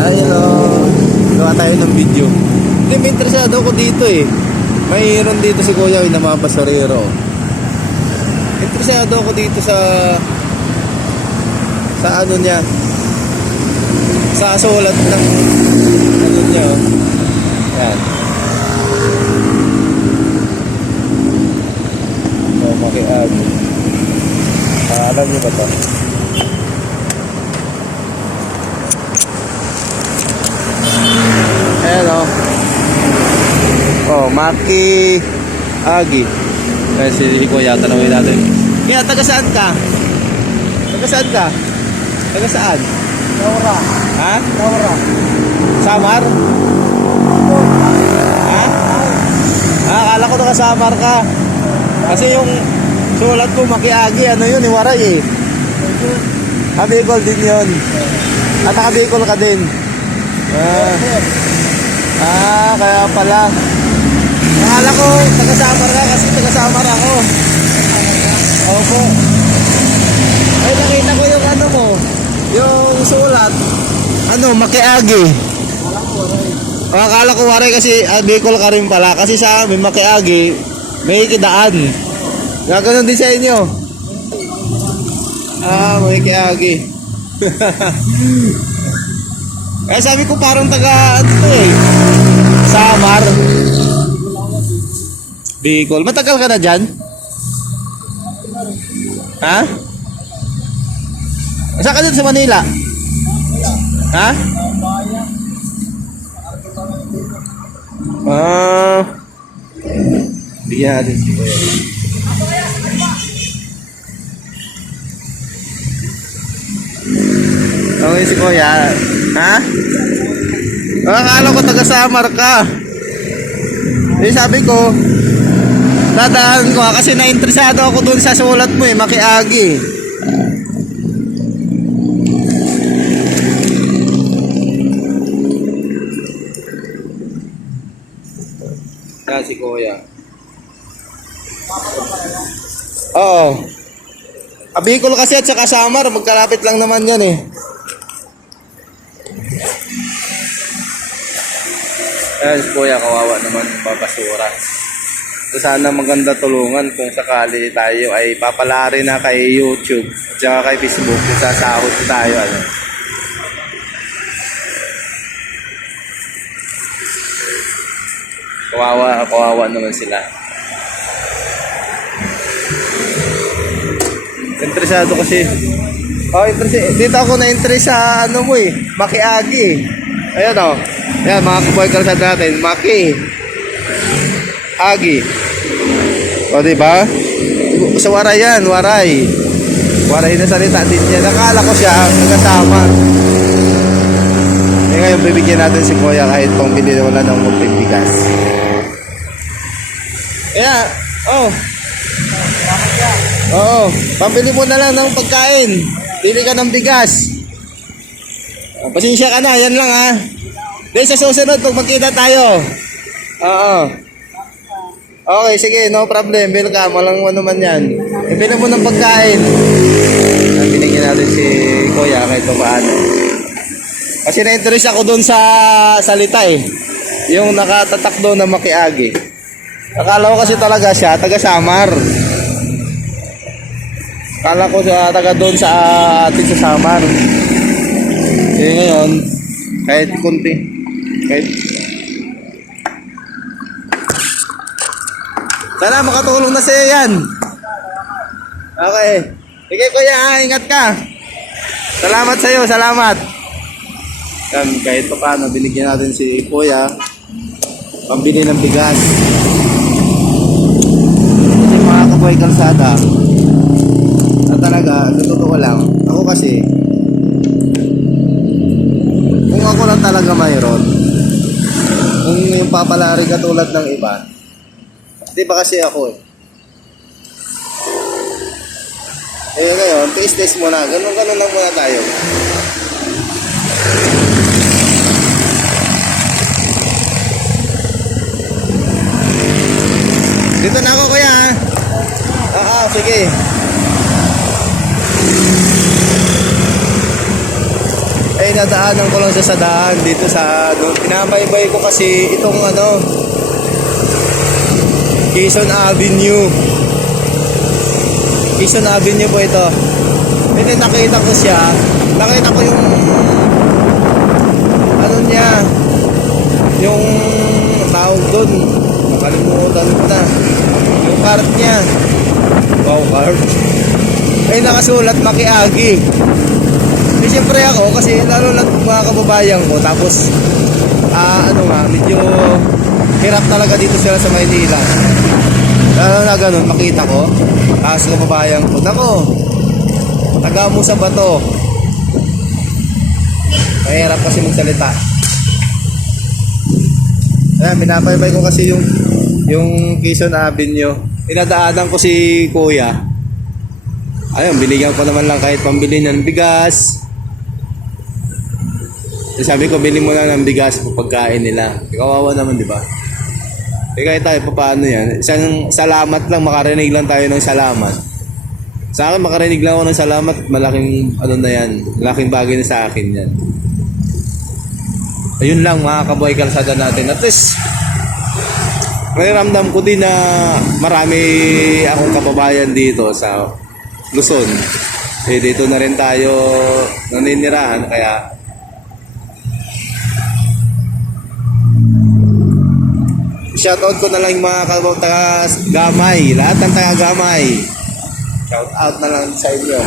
Ayun o. Gawa tayo ng video. Hindi, may interesado ako dito eh. Mayroon dito si Kuya yung namapasorero. Interesado ako dito sa ano niya. Sa sulat ng ano niya oh. Yan. Oh, makiag. Alam niyo ba ito? Ayan o. Oh, Maki Agi. Kasi si Kuya, tanongin natin. Kaya, taga saan ka? Taga saan ka? Taga saan? Naura. Ha? Naura. Samar? Ha? Akala ko taga Samar ka. Kasi yung sulat ko Maki Agi, ano yun, Iwaray eh. Bicol din yun. At naka-Bicol ka din. Kaya pala. Akala ko taga-Samar ka kasi taga-Samar ako. Opo. Ay, nakita ko yung ano mo. Yung sulat. Ano, Maki Agi. Akala ko waray kasi Bicol ka rin pala. Kasi sa amin, Maki Agi, may kidaan. Gaganon din sa inyo. Maki Agi. Eh, sabi ko parang taga ano eh, Samar. Bicol. Matagal ka na dyan? Ha? Saan ka dito sa Manila? Ha? Bigyan natin si Kuya. Okay si Kuya. Ha? Akala ko taga Samar ka. Eh sabi ko, dadaan ko kasi nainteresado ako dun sa sulat mo eh, Maki Agi. Yan si Kuya. Oo. Bicol kasi at saka Samar, magkalapit lang naman yan eh. Ayan si Kuya, kawawa naman papasura. So, sana maganda tulungan kung sakali tayo ay papalari na kay YouTube at saka kay Facebook kung sasahod tayo. Ano. Kawawa naman sila. Interesado kasi. Dito ako na-interest sa ano mo eh, Maki Agi eh. Ayan o. Ayan mga kuboy kalsad natin, Maki Agi. O diba? Sa Waray yan, Waray. Waray na salita din niya. Nakala ko siya, nagkasama. Eh ngayon bibigyan natin si Kuya kahit pang bili wala ng munting bigas. Ayan, oh. Oo, pambili mo na lang ng pagkain. Pili ka ng bigas. Pasensya ka na, yan lang ha. Dahil sa susunod, pag magkita tayo. Oo. Okay, sige, no problem. Bill ka, walang ano man yan. Ibili mo ng pagkain. Binigyan natin si Kuya kahit paano. Kasi na-interest ako doon sa salita eh. Yung nakatatak doon na Maki Agi. Akala ko kasi talaga siya, taga Samar. Akala ko siya taga doon sa atin sa Samar. Kaya ngayon, kahit kunti, kahit sana makatulong na sa'yo yan. Okay. Sige Kuya, ingat ka. Salamat sa'yo, salamat. Yan, kahit pa paano, binigyan natin si Kuya pambili ng bigas. Kasi mga kaboy kalsada, na talaga, sa totoo lang, ako kasi, kung ako lang talaga mayroon, kung yung papalari katulad ng iba, di ba kasi ako eh. Eh ngayon, taste muna, ganun lang muna tayo. Dito na ako Kuya ha. Sige. Ay dinadaanan ko lang sa daan dito sa ano. Pinabaybay ko kasi itong ano, Quezon Avenue. Quezon Avenue po ito. Hindi, nakita ko siya. Nakita ko yung ano niya, yung tawag doon, nakalimutan ko na, yung cart niya. Wow, cart. Ay, nakasulat Makiagi. Eh, siyempre ako, kasi lalo na mga kababayan ko, tapos ano nga, medyo hirap talaga dito sila sa Maynila. Lalo na ganun, makita ko, tapos kababayan ko, nako, taga mo sa bato. Mahirap kasi magsalita. Ayan, binabaybay ko kasi yung Quezon Avenue. Inadaanan ko si Kuya. Ayun, binigyan ko naman lang kahit pambili ng bigas. Sabi ko, bili mo na ng bigas kung pagkain nila. Kawawa naman, di ba? Kahit tayo, paano yan? Isang salamat lang, makarinig lang tayo ng salamat. Sa akin, makarinig lang ako ng salamat. Malaking, ano na yan, malaking bagay na sa akin yan. Ayun lang, mga kabuhay kalsada natin. At least, nariramdam ko din na marami akong kababayan dito sa Luzon. Eh, dito na rin tayo naninirahan, kaya shoutout ko na lang yung mga taga-Gamay, lahat ng taga-Gamay. Shoutout na lang sa inyo.